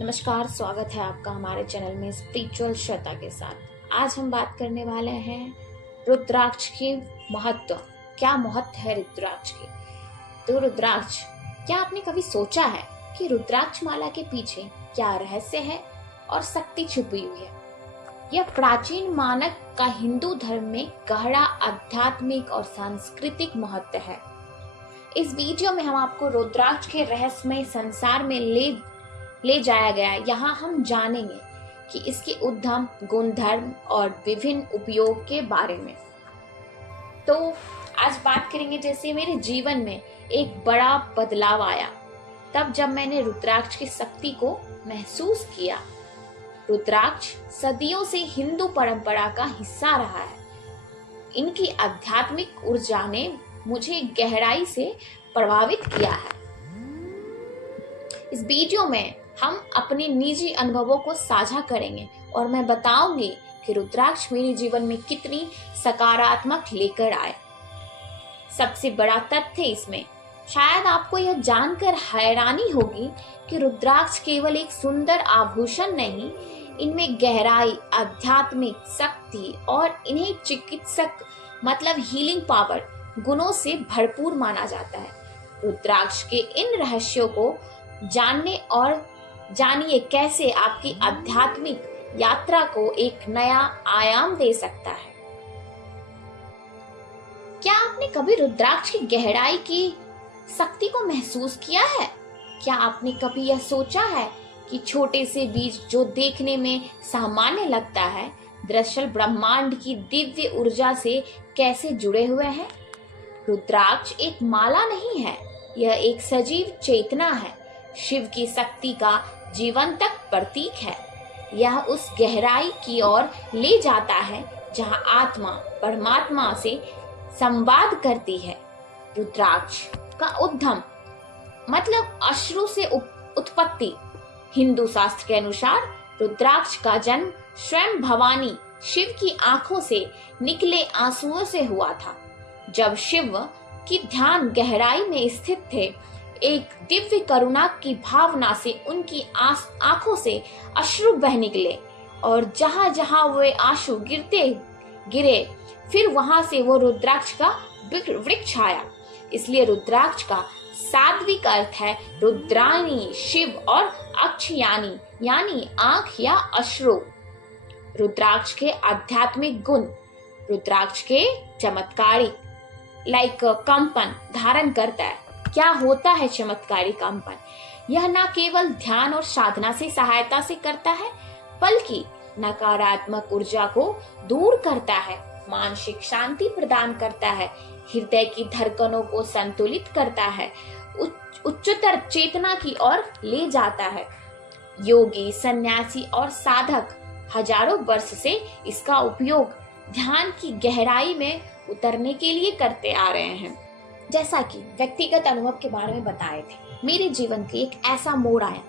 नमस्कार, स्वागत है आपका हमारे चैनल में स्पिरिचुअल श्रद्धा के साथ। आज हम बात करने वाले हैं रुद्राक्ष के महत्व। क्या महत्व है रुद्राक्ष की? तो रुद्राक्ष, क्या आपने कभी सोचा है कि रुद्राक्ष माला के पीछे क्या रहस्य है और शक्ति छुपी हुई है? यह प्राचीन मानक का हिंदू धर्म में गहरा आध्यात्मिक और सांस्कृतिक महत्व है। इस वीडियो में हम आपको रुद्राक्ष के रहस्यमय संसार में ले जाया गया। यहाँ हम जानेंगे कि इसके उद्गम, गुणधर्म और विभिन्न उपयोग के बारे में। तो आज बात करेंगे जैसे मेरे जीवन में एक बड़ा बदलाव आया तब जब मैंने रुद्राक्ष की शक्ति को महसूस किया। रुद्राक्ष सदियों से हिंदू परंपरा का हिस्सा रहा है। इनकी आध्यात्मिक ऊर्जा ने मुझे गहराई से प्रभावित किया है। इस वीडियो में हम अपने निजी अनुभवों को साझा करेंगे और मैं बताऊंगी कि रुद्राक्ष मेरे जीवन में कितनी सकारात्मक लेकर आए। सबसे बड़ा तथ्य इसमें शायद आपको यह जानकर हैरानी होगी कि रुद्राक्ष केवल एक सुंदर आभूषण नहीं, इनमें गहराई, आध्यात्मिक शक्ति और इन्हें चिकित्सक मतलब हीलिंग पावर गुणों से भरपूर माना जाता है। रुद्राक्ष के इन रहस्यों को जानने और जानिए कैसे आपकी आध्यात्मिक यात्रा को एक नया आयाम दे सकता है। क्या आपने कभी रुद्राक्ष की गहराई की शक्ति को महसूस किया है? क्या आपने कभी यह सोचा है कि छोटे से बीज जो देखने में सामान्य लगता है, दरअसल ब्रह्मांड की दिव्य ऊर्जा से कैसे जुड़े हुए हैं? रुद्राक्ष एक माला नहीं है, यह एक सजीव चेतना है, शिव की शक्ति का जीवन तक प्रतीक है। यह उस गहराई की ओर ले जाता है जहां आत्मा परमात्मा से संवाद करती है। रुद्राक्ष का उद्गम मतलब अश्रु से उत्पत्ति। हिंदू शास्त्र के अनुसार रुद्राक्ष का जन्म स्वयं भवानी शिव की आंखों से निकले आंसुओं से हुआ था। जब शिव की ध्यान गहराई में स्थित थे, एक दिव्य करुणा की भावना से उनकी आंखों से अश्रु बह निकले और जहां जहां वे आंसू गिरे फिर वहां से वो रुद्राक्ष का वृक्ष आया। इसलिए रुद्राक्ष का शाब्दिक अर्थ है रुद्राणी, शिव, और अक्षयानी यानी आंख या अश्रु। रुद्राक्ष के आध्यात्मिक गुण। रुद्राक्ष के चमत्कारी कंपन धारण करता है। क्या होता है चमत्कारी कंपन? यह न केवल ध्यान और साधना से सहायता से करता है, बल्कि नकारात्मक ऊर्जा को दूर करता है, मानसिक शांति प्रदान करता है, हृदय की धड़कनों को संतुलित करता है, उच्चतर चेतना की ओर ले जाता है। योगी, सन्यासी और साधक हजारों वर्ष से इसका उपयोग ध्यान की गहराई में उतरने के लिए करते आ रहे हैं। जैसा कि व्यक्तिगत अनुभव के बारे में बताए थे, मेरे जीवन के एक ऐसा मोड़ आया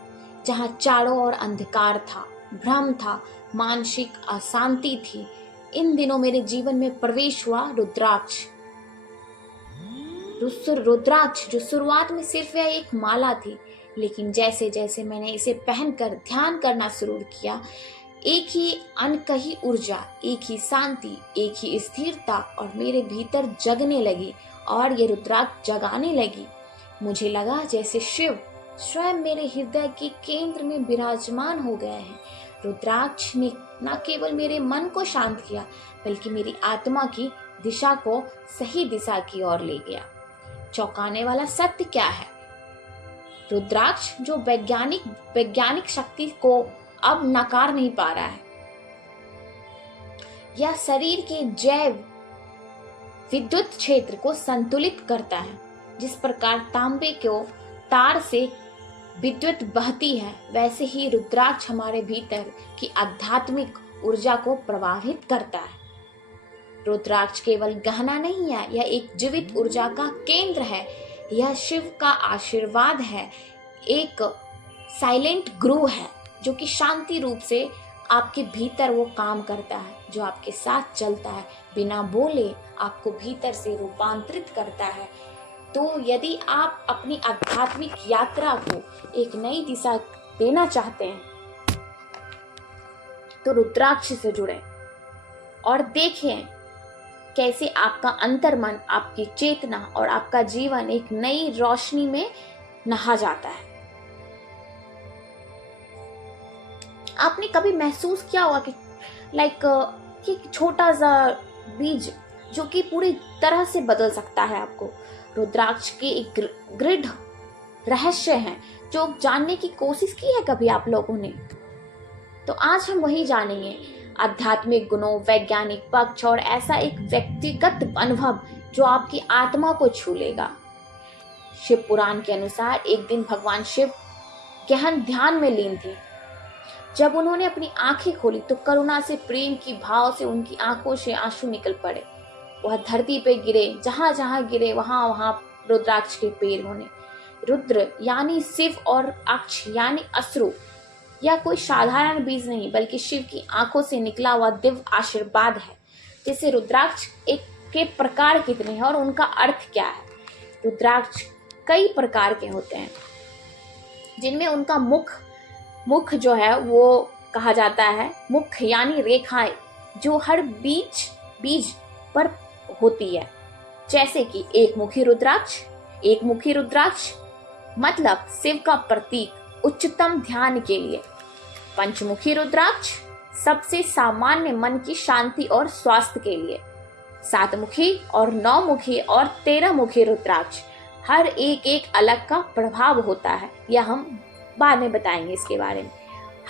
जहां चारों ओर अंधकार था, भ्रम था, मानसिक अशांति थी। इन दिनों मेरे जीवन में प्रवेश हुआ रुद्राक्ष। रुद्राक्ष जो शुरुआत में सिर्फ यह एक माला थी, लेकिन जैसे जैसे मैंने इसे पहनकर ध्यान करना शुरू किया, एक ही अनकही ऊर्जा, एक ही शांति, एक ही स्थिरता और मेरे भीतर जगने लगी और ये रुद्राक्ष जगाने लगी। मुझे लगा जैसे शिव स्वयं मेरे हृदय के केंद्र में विराजमान हो गए हैं। रुद्राक्ष ने न केवल मेरे मन को शांत किया, बल्कि मेरी आत्मा की दिशा को सही दिशा की ओर ले गया। चौंकाने वाला सत्य क्या है? रुद्राक्ष जो वैज्ञानिक शक्ति को अब नकार नहीं पा रहा है। यह शरीर के जैव विद्युत क्षेत्र को संतुलित करता है। जिस प्रकार तांबे को तार से विद्युत बहती है, वैसे ही रुद्राक्ष हमारे भीतर की आध्यात्मिक ऊर्जा को प्रभावित करता है। रुद्राक्ष केवल गहना नहीं है, यह एक जीवित ऊर्जा का केंद्र है। यह शिव का आशीर्वाद है, एक साइलेंट गुरु है जो कि शांति रूप से आपके भीतर वो काम करता है, जो आपके साथ चलता है, बिना बोले आपको भीतर से रूपांतरित करता है। तो यदि आप अपनी आध्यात्मिक यात्रा को एक नई दिशा देना चाहते हैं तो रुद्राक्ष से जुड़े और देखें कैसे आपका अंतर्मन, आपकी चेतना और आपका जीवन एक नई रोशनी में नहा जाता है। आपने कभी महसूस किया होगा कि कि छोटा सा बीज जो कि पूरी तरह से बदल सकता है आपको। रुद्राक्ष के एक गृढ़ रहस्य है जो जानने की कोशिश की है कभी आप लोगों ने? तो आज हम वही जानेंगे, आध्यात्मिक गुणों, वैज्ञानिक पक्ष और ऐसा एक व्यक्तिगत अनुभव जो आपकी आत्मा को छू लेगा। शिव पुराण के अनुसार एक दिन भगवान शिव गहन ध्यान में लीन थे। जब उन्होंने अपनी आंखें खोली तो करुणा से, प्रेम की भाव से उनकी आंखों से आंसू निकल पड़े। वह धरती पे गिरे, जहां जहां गिरे वहां वहां रुद्राक्ष के पेड़ होने। रुद्र यानी शिव और अक्ष यानी अश्रु। यह कोई साधारण बीज नहीं बल्कि शिव की आंखों से निकला हुआ दिव्य आशीर्वाद है। जैसे रुद्राक्ष एक के प्रकार कितने हैं और उनका अर्थ क्या है? रुद्राक्ष कई प्रकार के होते हैं जिनमें उनका मुख जो है वो कहा जाता है, मुख यानी रेखाएं जो हर बीज पर होती है। जैसे कि एक मुखी रुद्राक्ष मतलब शिव का प्रतीक उच्चतम ध्यान के लिए। पंचमुखी रुद्राक्ष सबसे सामान्य मन की शांति और स्वास्थ्य के लिए। 7 मुखी और 9 मुखी और 13 मुखी रुद्राक्ष हर एक अलग का प्रभाव होता है। यह हम बाद में बताएंगे इसके बारे में।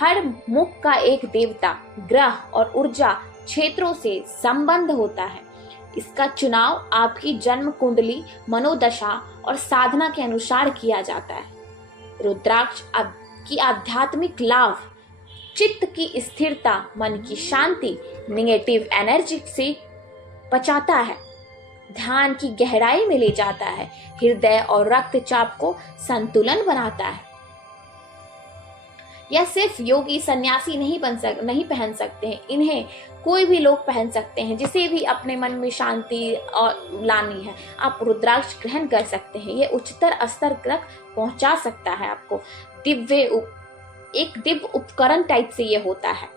हर मुख का एक देवता, ग्रह और ऊर्जा क्षेत्रों से संबंध होता है। इसका चुनाव आपकी जन्म कुंडली, मनोदशा और साधना के अनुसार किया जाता है। रुद्राक्ष की आध्यात्मिक लाभ, चित्त की स्थिरता, मन की शांति, नेगेटिव एनर्जी से बचाता है, ध्यान की गहराई में ले जाता है, हृदय और रक्तचाप को संतुलन बनाता है। यह सिर्फ योगी सन्यासी नहीं पहन सकते हैं, इन्हें कोई भी लोग पहन सकते हैं। जिसे भी अपने मन में शांति और लानी है, आप रुद्राक्ष ग्रहण कर सकते हैं। यह उच्चतर स्तर तक पहुंचा सकता है आपको। एक दिव्य उपकरण टाइप से यह होता है।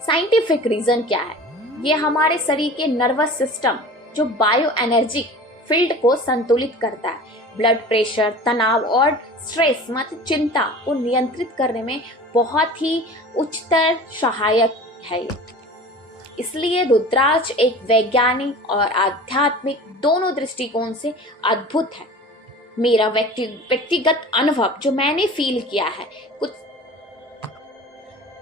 साइंटिफिक रीजन क्या है? यह हमारे शरीर के नर्वस सिस्टम जो बायो एनर्जी फील्ड को संतुलित करता है, ब्लड प्रेशर, तनाव और स्ट्रेस मतलब चिंता को नियंत्रित करने में बहुत ही उच्चतर सहायक है। इसलिए रुद्राक्ष एक वैज्ञानिक और आध्यात्मिक दोनों दृष्टिकोण से अद्भुत है। मेरा व्यक्तिगत अनुभव जो मैंने फील किया है,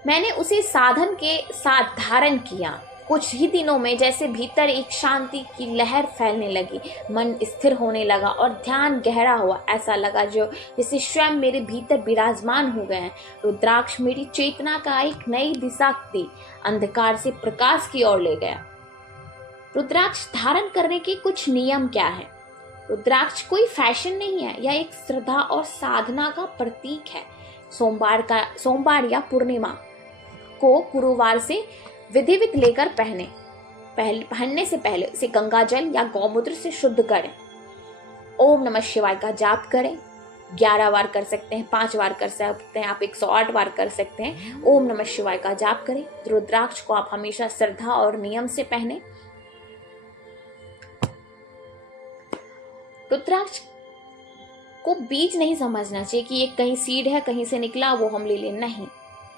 मैंने उसे साधन के साथ धारण किया। कुछ ही दिनों में जैसे भीतर एक शांति की लहर फैलने लगी, मन स्थिर होने लगा और ध्यान गहरा हुआ। ऐसा लगा जैसे स्वयं मेरे भीतर विराजमान हो गए हैं। रुद्राक्ष मेरी चेतना का एक नई दिशा दी, अंधकार से प्रकाश की ओर ले गया। रुद्राक्ष धारण करने के कुछ नियम क्या है? रुद्राक्ष कोई फैशन नहीं है, यह एक श्रद्धा और साधना का प्रतीक है। सोमवार या पूर्णिमा को गुरुवार से विधिवत लेकर पहनने से पहले उसे गंगा जल या गौमूत्र से शुद्ध करें। ओम नमः शिवाय का जाप करें। 11 बार कर सकते हैं, 5 बार कर सकते हैं, आप 108 बार कर सकते हैं। ओम नमः शिवाय का जाप करें। रुद्राक्ष को आप हमेशा श्रद्धा और नियम से पहने। रुद्राक्ष को बीज नहीं समझना चाहिए कि ये कहीं सीड है, कहीं से निकला, वो हम ले लें। नहीं,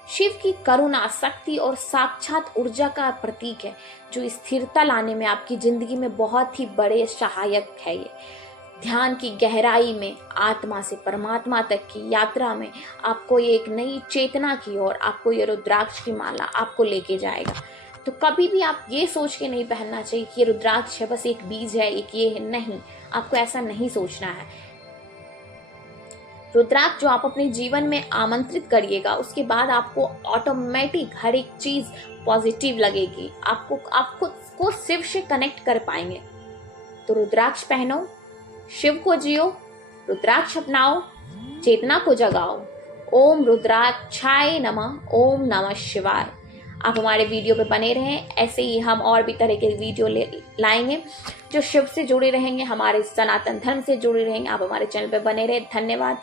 शिव की करुणा, शक्ति और साक्षात ऊर्जा का प्रतीक है जो स्थिरता लाने में आपकी जिंदगी में बहुत ही बड़े सहायक है। ये ध्यान की गहराई में आत्मा से परमात्मा तक की यात्रा में आपको ये एक नई चेतना की ओर आपको ये रुद्राक्ष की माला आपको लेके जाएगा। तो कभी भी आप ये सोच के नहीं पहनना चाहिए कि ये रुद्राक्ष है, बस एक बीज है, एक ये है। नहीं, आपको ऐसा नहीं सोचना है। रुद्राक्ष जो आप अपने जीवन में आमंत्रित करिएगा, उसके बाद आपको ऑटोमेटिक हर एक चीज पॉजिटिव लगेगी। आप खुद को शिव से कनेक्ट कर पाएंगे। तो रुद्राक्ष पहनो, शिव को जियो, रुद्राक्ष अपनाओ, चेतना को जगाओ। ओम रुद्राक्षाय नमः। ओम नमः शिवाय। आप हमारे वीडियो पे बने रहें। ऐसे ही हम और भी तरह के वीडियो लाएंगे जो शिव से जुड़े रहेंगे, हमारे सनातन धर्म से जुड़े रहेंगे। आप हमारे चैनल पे बने रहें। धन्यवाद।